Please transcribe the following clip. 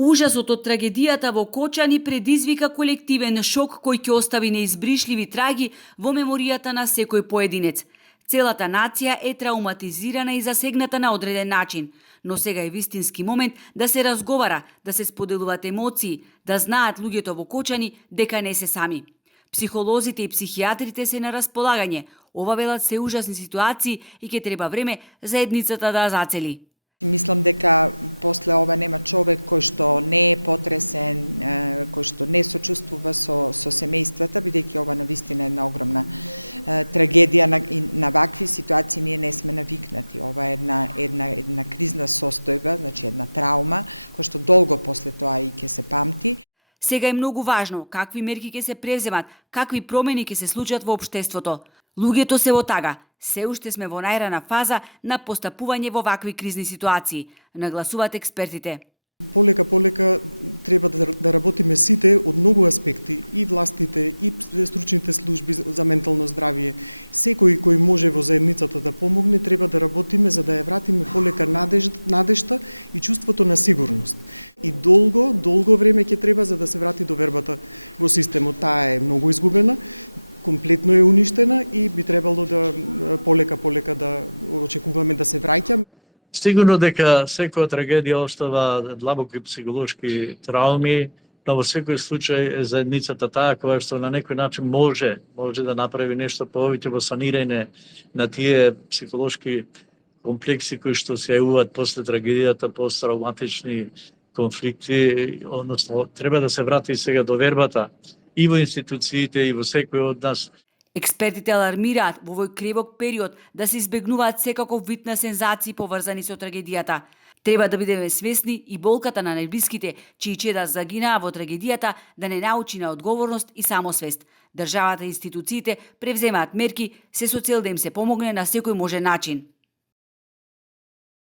Ужасот од трагедијата во Кочани предизвика колективен шок кој ќе остави неизбришливи траги во меморијата на секој поединец. Целата нација е трауматизирана и засегната на одреден начин, но сега е вистински момент да се разговара, да се споделуваат емоции, да знаат луѓето во Кочани дека не се сами. Психолозите и психијатрите се на располагање. Ова велат се ужасни ситуации и ќе треба време заедницата да зацели. Мислам дека после ова нема човек кој што не е потресен, кој што не сочувствува со семејствата, бидејќи ова навистина е една огромна трагедија и на вакви ситуации ние не сме навикнати. Ова е една кризна состојба, значи една траума, која што долго после тоа и ќе се памти. Сега е многу важно какви мерки ќе се преземат, какви промени ќе се случат во општеството. Луѓето се во тага. Се уште сме во најрана фаза на постапување во вакви кризни ситуации, нагласуваат експертите. Полека треба да работиме сите од многу аспекти, и властите, и стручните служби за ментално здравје. Секој кој може во заедницата да помогне, треба да работиме за да ја вратиме полека надежта и чувството на сигурност. И долго време ќе треба за да се врати довербата во системот. Таа е многу изгубена, комплетно е уништена и би требало да полека да очекуваме да се враќа. Сигурно дека секоја трагедија остава длабоки психолошки трауми, но во секој случај заедницата таа која што на некој начин може да направи нешто повеќе во санирање на тие психолошки комплекси кои што се јавуваат после трагедијата, посттравматични конфликти, односно треба да се врати сега довербата и во институциите и во секој од нас. Експертите алармираат во овој кревок период да се избегнуваат секаков вид на сензации поврзани со трагедијата. Треба да бидеме свесни и болката на најблиските чии чеда загинаа во трагедијата да не научи на одговорност и самосвест. Државата и институциите превземаат мерки се со цел да им се помогне на секој можен начин.